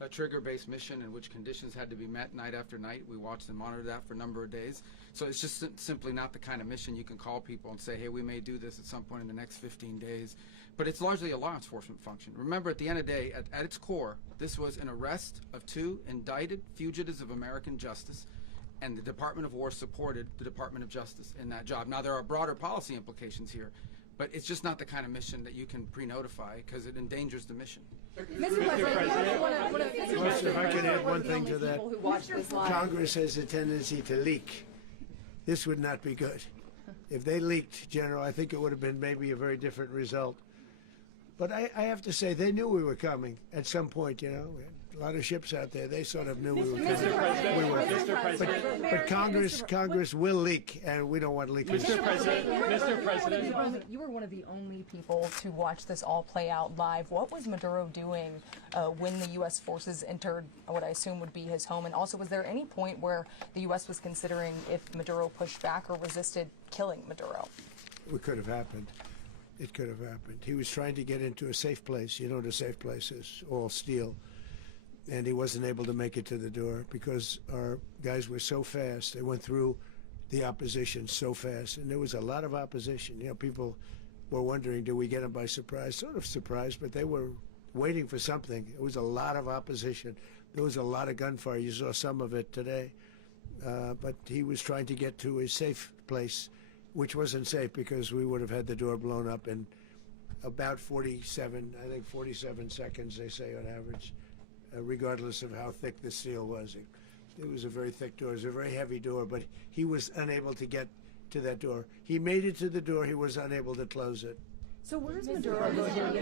a trigger-based mission in which conditions had to be met night after night. We watched and monitored that for a number of days. So it's just simply not the kind of mission you can call people and say, hey, we may do this at some point in the next 15 days. But it's largely a law enforcement function. Remember, at the end of the day, at its core, this was an arrest of 2 indicted fugitives of American justice, and the Department of War supported the Department of Justice in that job. Now, there are broader policy implications here, but it's just not the kind of mission that you can pre-notify because it endangers the mission. Listen, if I can add one thing to that. Congress has a tendency to leak. This would not be good. If they leaked, General, I think it would have been maybe a very different result. But I have to say, they knew we were coming at some point, We had a lot of ships out there. They sort of knew we were coming. But Congress will leak, and we don't want leakage. Mr. President. You were one of the only people to watch this all play out live. What was Maduro doing when the U.S. forces entered what I assume would be his home? And also, was there any point where the U.S. was considering if Maduro pushed back or resisted killing Maduro? It could have happened. It could have happened. He was trying to get into a safe place. You know what a safe place is, all steel. And he wasn't able to make it to the door because our guys were so fast. They went through the opposition so fast. And there was a lot of opposition. People were wondering, do we get them by surprise? Sort of surprised, but they were waiting for something. It was a lot of opposition. There was a lot of gunfire. You saw some of it today. But he was trying to get to a safe place, which wasn't safe because we would have had the door blown up in about 47 seconds, they say on average, regardless of how thick the steel was. It was a very thick door. It was a very heavy door, but he was unable to get to that door. He made it to the door. He was unable to close it. So where is Maduro going to be?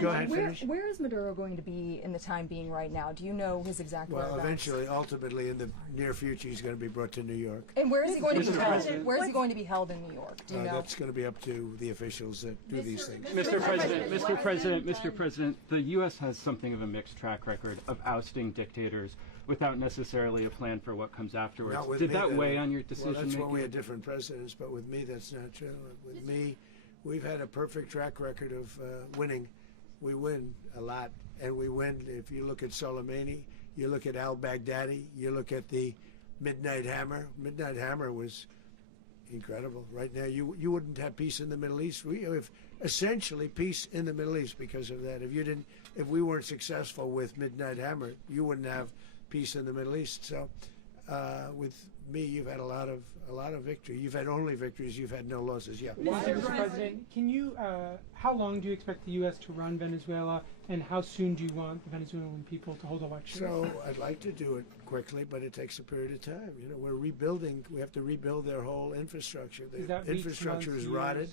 Go ahead, finish. Where is Maduro going to be in the time being right now? Do you know his exact Well, whereabouts? eventually, ultimately, in the near future, he's going to be brought to New York. And where is he going to be held? Where is he going to be held in New York? Do you know? That's going to be up to the officials that do these things. Mr. President, the U.S. has something of a mixed track record of ousting dictators without necessarily a plan for what comes afterwards. Not with Did me, that weigh on your decision Well, that's making? when we had different presidents, but with me, that's not true. With me, we've had a perfect track record of winning. We win a lot, and we win. If you look at Soleimani, you look at al-Baghdadi, you look at the Midnight Hammer. Midnight Hammer was incredible. Right now, you wouldn't have peace in the Middle East. We have essentially peace in the Middle East because of that. If we weren't successful with Midnight Hammer, you wouldn't have peace in the Middle East. So, with me, you've had a lot of victory. You've had only victories. You've had no losses. Yeah. Mr. President, can you? How long do you expect the U.S. to run Venezuela, and how soon do you want the Venezuelan people to hold elections? So I'd like to do it quickly, but it takes a period of time. We're rebuilding. We have to rebuild their whole infrastructure. The infrastructure is rotted.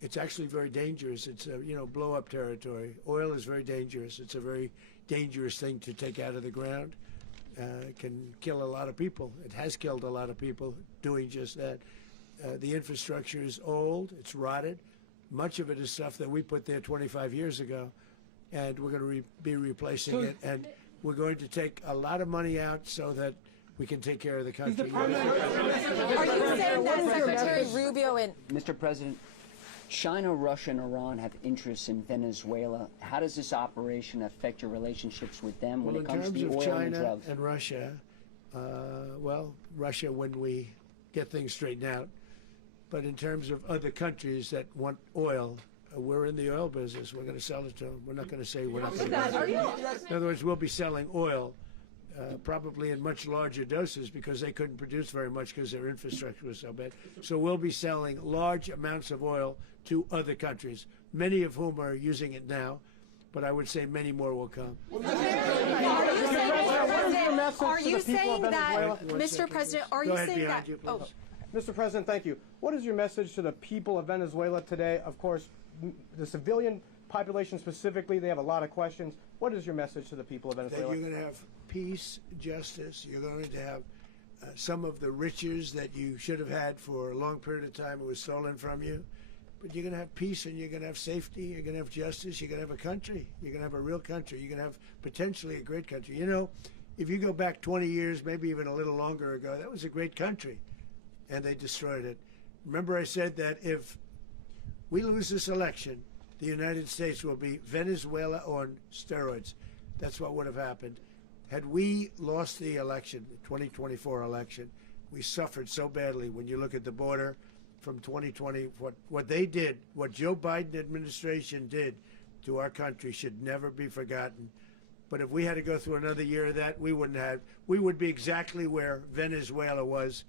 it's actually very dangerous. It's a, blow up territory. Oil is very dangerous. It's a very dangerous thing to take out of the ground. It can kill a lot of people. It has killed a lot of people doing just that. The infrastructure is old. It's rotted. Much of it is stuff that we put there 25 years ago, and we're going to be replacing it. And we're going to take a lot of money out so that we can take care of the country. Are you saying that Secretary Rubio and Mr. President, China, Russia, and Iran have interests in Venezuela. How does this operation affect your relationships with them when it comes to the oil and in terms of drugs? China and Russia, Russia when we get things straightened out. But in terms of other countries that want oil, we're in the oil business. We're going to sell it to them. We're not going to say we're not going to. In other words, we'll be selling oil probably in much larger doses because they couldn't produce very much because their infrastructure was so bad. So we'll be selling large amounts of oil to other countries, many of whom are using it now, but I would say many more will come. Are you saying that, Mr. President, are you saying that? Mr. President, thank you. What is your message to the people of Venezuela today? Of course, the civilian population specifically, they have a lot of questions. What is your message to the people of Venezuela? That you're going to have peace, justice. You're going to have some of the riches that you should have had for a long period of time. It was stolen from you. But you're going to have peace and you're going to have safety. You're going to have justice. You're going to have a country. You're going to have a real country. You're going to have potentially a great country. You know, if you go back 20 years, maybe even a little longer ago, that was a great country. And they destroyed it. Remember I said that if we lose this election, the United States will be Venezuela on steroids. That's what would have happened. Had we lost the election, the 2024 election, we suffered so badly. When you look at the border from 2020, what they did, what Joe Biden administration did to our country should never be forgotten. But if we had to go through another year of that, we would be exactly where Venezuela was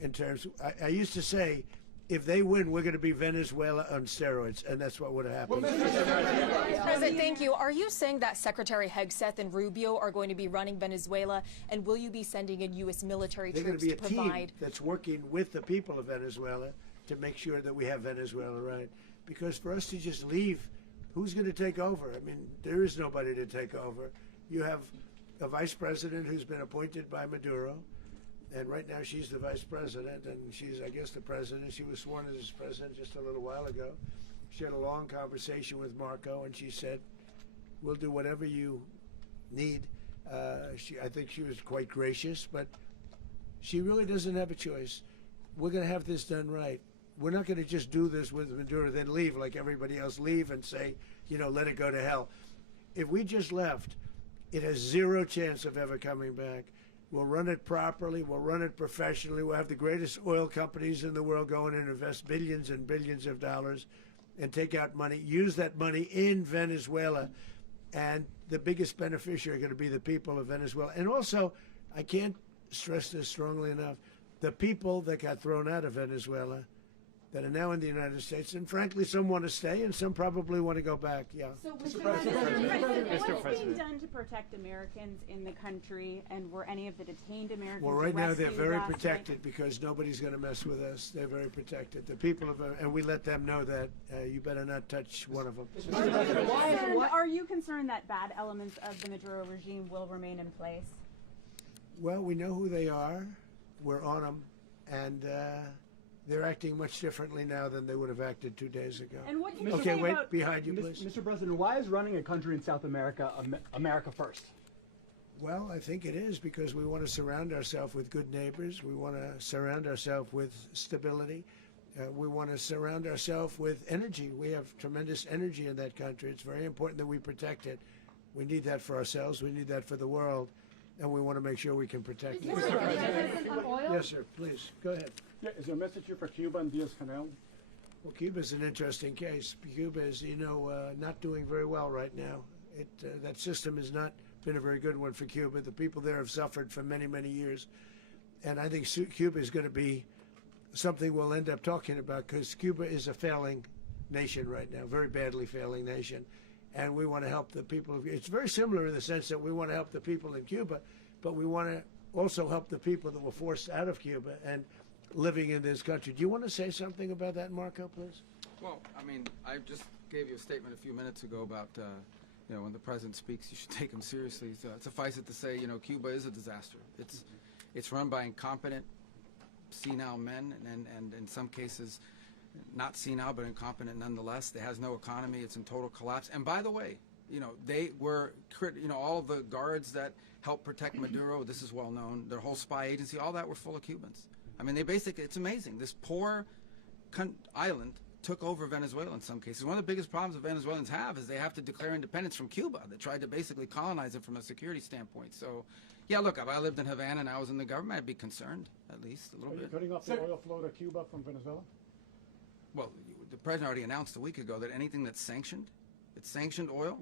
in terms, I used to say, if they win, we're going to be Venezuela on steroids, and that's what would have happened. President, thank you. Are you saying that Secretary Hegseth and Rubio are going to be running Venezuela, and will you be sending in U.S. military They're troops going to to be a provide? team that's working with the people of Venezuela to make sure that we have Venezuela right. Because for us to just leave, who's going to take over? I mean, there is nobody to take over. You have a vice president who's been appointed by Maduro. And right now she's the vice president, and she's, I guess, the president. She was sworn as president just a little while ago. She had a long conversation with Marco, and she said, we'll do whatever you need. I think she was quite gracious, but she really doesn't have a choice. We're going to have this done right. We're not going to just do this with Maduro, then leave like everybody else, leave and say, let it go to hell. If we just left, it has zero chance of ever coming back. We'll run it properly. We'll run it professionally. We'll have the greatest oil companies in the world go in and invest billions and billions of dollars and take out money, use that money in Venezuela. And the biggest beneficiary are going to be the people of Venezuela. And also, I can't stress this strongly enough, the people that got thrown out of Venezuela that are now in the United States, and frankly, some want to stay and some probably want to go back. Yeah. So, Mr. President, what is being done to protect Americans in the country, and were any of the detained Americans Well, right now they're very last protected night? because nobody's going to mess with us. They're very protected. The people of, and we let them know that you better not touch one of them. Are you concerned that bad elements of the Maduro regime will remain in place? Well, we know who they are. We're on them, and they're acting much differently now than they would have acted 2 days ago. And what can you okay, say wait, about behind you, please. Mr. President, why is running a country in South America America first? Well, I think it is because we want to surround ourselves with good neighbors. We want to surround ourselves with stability. We want to surround ourselves with energy. We have tremendous energy in that country. It's very important that we protect it. We need that for ourselves. We need that for the world. And we want to make sure we can protect it. Yes, sir. Please, go ahead. Yeah, is there a message here for Cuba and Diaz-Canel? Well, Cuba is an interesting case. Cuba is, not doing very well right now. That system has not been a very good one for Cuba. The people there have suffered for many, many years. And I think Cuba is going to be something we'll end up talking about because Cuba is a failing nation right now, very badly failing nation. And we want to help the people of it's very similar in the sense that we want to help the people in Cuba, but we want to also help the people that were forced out of Cuba and living in this country. Do you want to say something about that, Marco, please? Well, I mean, I just gave you a statement a few minutes ago about, when the president speaks, you should take him seriously. So suffice it to say, Cuba is a disaster. It's run by incompetent, senile men, and in some cases, not senile, but incompetent nonetheless. It has no economy. It's in total collapse. And by the way, they were, all the guards that helped protect Maduro, this is well known, their whole spy agency, all that were full of Cubans. I mean, they basically, it's amazing. This poor island took over Venezuela in some cases. One of the biggest problems the Venezuelans have is they have to declare independence from Cuba. They tried to basically colonize it from a security standpoint. So, yeah, look, if I lived in Havana and I was in the government, I'd be concerned, at least a little bit. Are you cutting off the oil flow to Cuba from Venezuela? Well, the president already announced a week ago that anything that's sanctioned, it's sanctioned oil,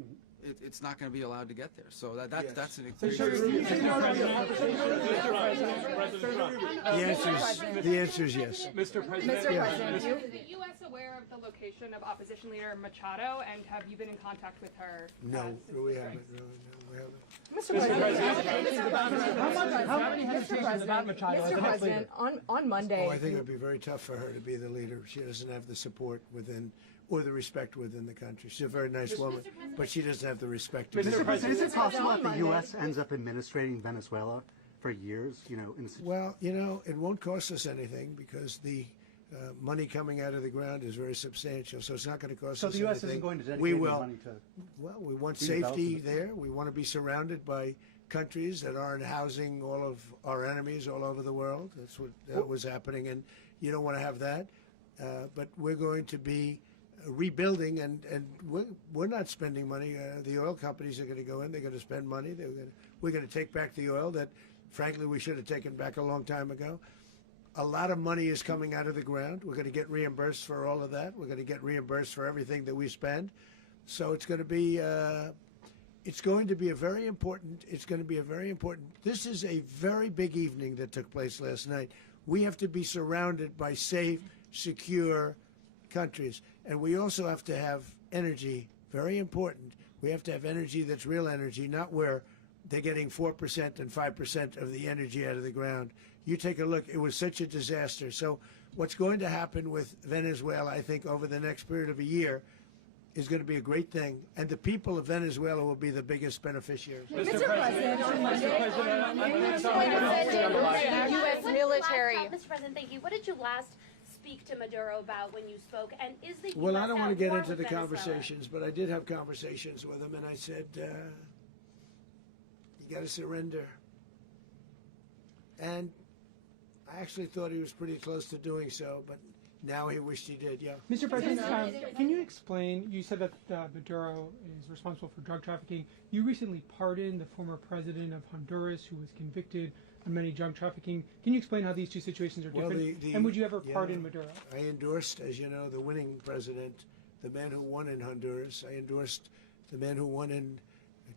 it's not going to be allowed to get there. So that's an The answer is yes. Mr. President, Is the U.S. aware of the location of opposition leader Machado, and have you been in contact with her? No, we haven't. No, we haven't. How many hesitations about Machado? Mr. President, on Monday. Oh, I think it would be very tough for her to be the leader. She doesn't have the support within, or the respect within the country. She's a very nice woman, but she doesn't have the respect. Mr. President, is it possible that the U.S. ends up administrating Venezuela for years? Well, it won't cost us anything because the money coming out of the ground is very substantial, so it's not going to cost us anything. So the U.S. isn't going to dedicate we will. money to. Well, we want safety there. We want to be surrounded by countries that aren't housing all of our enemies all over the world. That's what was happening, and you don't want to have that. But we're going to be rebuilding, and we're not spending money. The oil companies are going to go in. They're going to spend money. We're going to take back the oil that, frankly, we should have taken back a long time ago. A lot of money is coming out of the ground. We're going to get reimbursed for all of that. We're going to get reimbursed for everything that we spend. So it's going to be a very important. This is a very big evening that took place last night. We have to be surrounded by safe, secure countries, and we also have to have energy. Very important. We have to have energy that's real energy, not where they're getting 4% and 5% of the energy out of the ground. You take a look, it was such a disaster. So what's going to happen with Venezuela, I think, over the next period of a year is going to be a great thing. And the people of Venezuela will be the biggest beneficiaries. Mr. President, on Monday, U.S. military. Mr. President, thank you. What did you last speak to Maduro about when you spoke? And is the U.S. Well, I don't want to get war into with the Venezuela? conversations, but I did have conversations with him, and I said, you got to surrender. And I actually thought he was pretty close to doing so, but now he wished he did, yeah. Mr. President, can you explain, you said that Maduro is responsible for drug trafficking. You recently pardoned the former president of Honduras who was convicted on many drug trafficking. Can you explain how these two situations are different? And would you ever pardon Maduro? I endorsed, as you know, the winning president, the man who won in Honduras. I endorsed the man who won in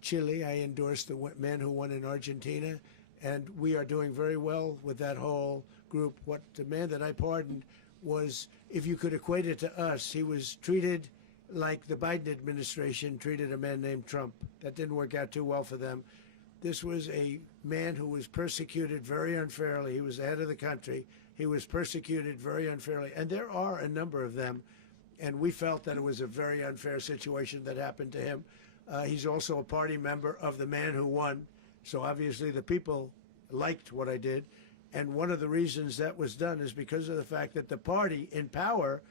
Chile. I endorsed the man who won in Argentina. And we are doing very well with that whole group. What the man that I pardoned was, if you could equate it to us, he was treated like the Biden administration treated a man named Trump. That didn't work out too well for them. This was a man who was persecuted very unfairly. He was the head of the country. He was persecuted very unfairly. And there are a number of them. And we felt that it was a very unfair situation that happened to him. He's also a party member of the man who won. So obviously the people liked what I did. And one of the reasons that was done is because of the fact that the party in power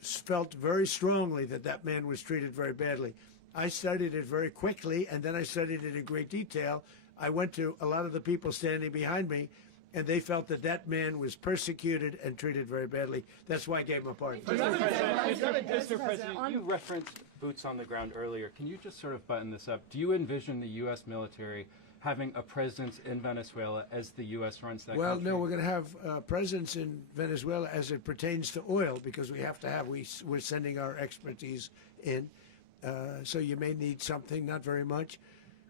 felt very strongly that that man was treated very badly. I studied it very quickly, and then I studied it in great detail. I went to a lot of the people standing behind me, and they felt that that man was persecuted and treated very badly. That's why I gave him a pardon. Mr. President, you referenced boots on the ground earlier. Can you just sort of button this up? Do you envision the U.S. military having a presence in Venezuela as the U.S. runs that country? Well, no, we're going to have a presence in Venezuela as it pertains to oil, because we have to have, we're sending our expertise in. So you may need something, not very much.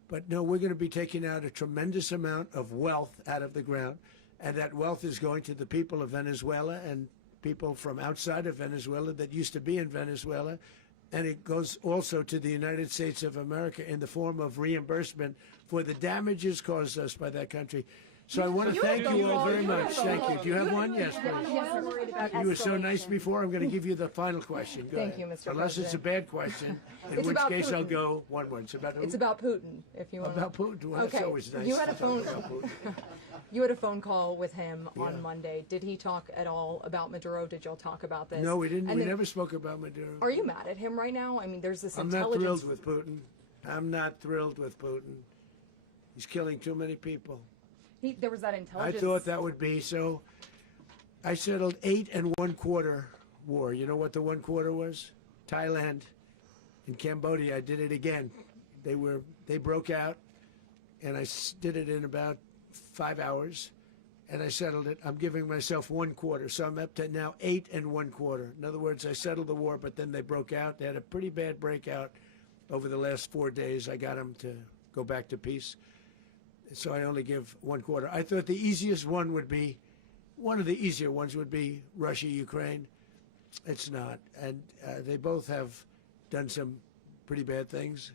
But no, we're going to be taking out a tremendous amount of wealth out of the ground. And that wealth is going to the people of Venezuela and people from outside of Venezuela that used to be in Venezuela. And it goes also to the United States of America in the form of reimbursement for the damages caused us by that country. So I want to thank you all very much. Thank you. Do you have one? Yes, please. You were so nice before. I'm going to give you the final question. Go Thank ahead. you, Mr. Unless it's a President. bad question, in It's which about case I'll Putin. go one word. It's about who? It's about Putin, if you want. About Putin. Well, Okay. that's always nice. You had a to talk phone. about Putin. You had a phone call with him Yeah. on Monday. Did he talk at all about Maduro? Did y'all talk about this? No, we didn't. And We then- never spoke about Maduro. Are you mad at him right now? I mean, there's this I'm not intelligence. thrilled with Putin. I'm not thrilled with Putin. He's killing too many people. There was that I intelligence. thought that would be so. I settled 8 1/4 war. You know what the 1/4 was? Thailand and Cambodia. I did it again. They broke out, and I did it in about 5 hours, and I settled it. I'm giving myself 1/4, so I'm up to now 8 1/4. In other words, I settled the war, but then they broke out. They had a pretty bad breakout over the last 4 days. I got them to go back to peace. So I only give 1/4. I thought the easiest one would be, one of the easier ones would be Russia, Ukraine. It's not. And they both have done some pretty bad things.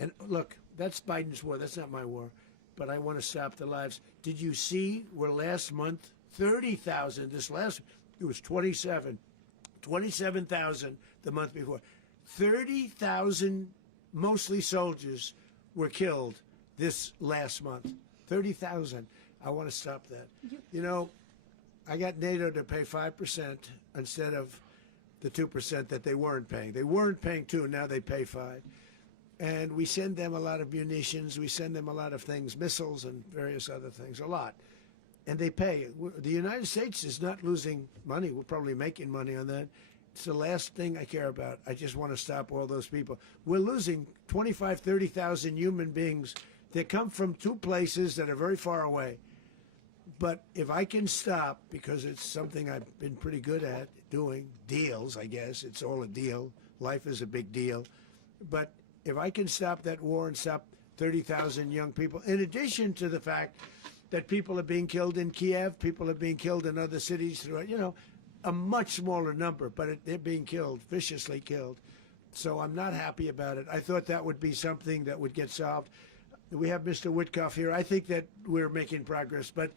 And look, that's Biden's war. That's not my war. But I want to stop the lives. Did you see where last month, 30,000, it was 27,000 the month before. 30,000, mostly soldiers, were killed this last month. 30,000. I want to stop that. You know, I got NATO to pay 5% instead of the 2% that they weren't paying. They weren't paying 2, now they pay 5. And we send them a lot of munitions, we send them a lot of things, missiles and various other things, a lot. And they pay. The United States is not losing money. We're probably making money on that. It's the last thing I care about. I just want to stop all those people. We're losing 25, 30,000 human beings that come from 2 places that are very far away. But if I can stop, because it's something I've been pretty good at doing, deals, I guess. It's all a deal. Life is a big deal. But if I can stop that war and stop 30,000 young people, in addition to the fact that people are being killed in Kiev, people are being killed in other cities throughout, you know, a much smaller number, but they're being killed, viciously killed. So I'm not happy about it. I thought that would be something that would get solved. We have Mr. Witkoff here. I think that we're making progress, but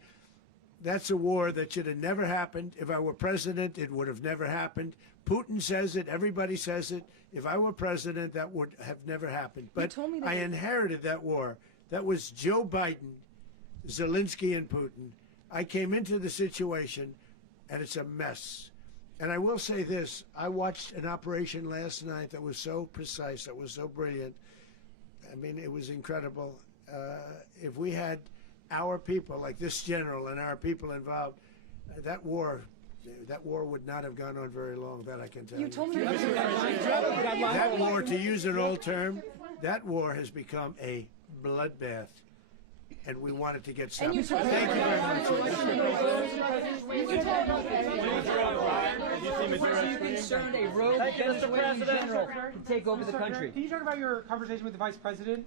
that's a war that should have never happened. If I were president, it would have never happened. Putin says it. Everybody says it. If I were president, that would have never happened. But I inherited that war. That was Joe Biden, Zelensky, and Putin. I came into the situation, and it's a mess. And I will say this. I watched an operation last night that was so precise, that was so brilliant. I mean, it was incredible. If we had our people, like this general, and our people involved, that war would not have gone on very long. That I can tell you. You told me That war, to use an old term, that war has become a bloodbath, and we want it to get stopped. Thank you very much. Are you concerned a rogue Venezuelan general can take over the country? Can you talk about your conversation with the vice president?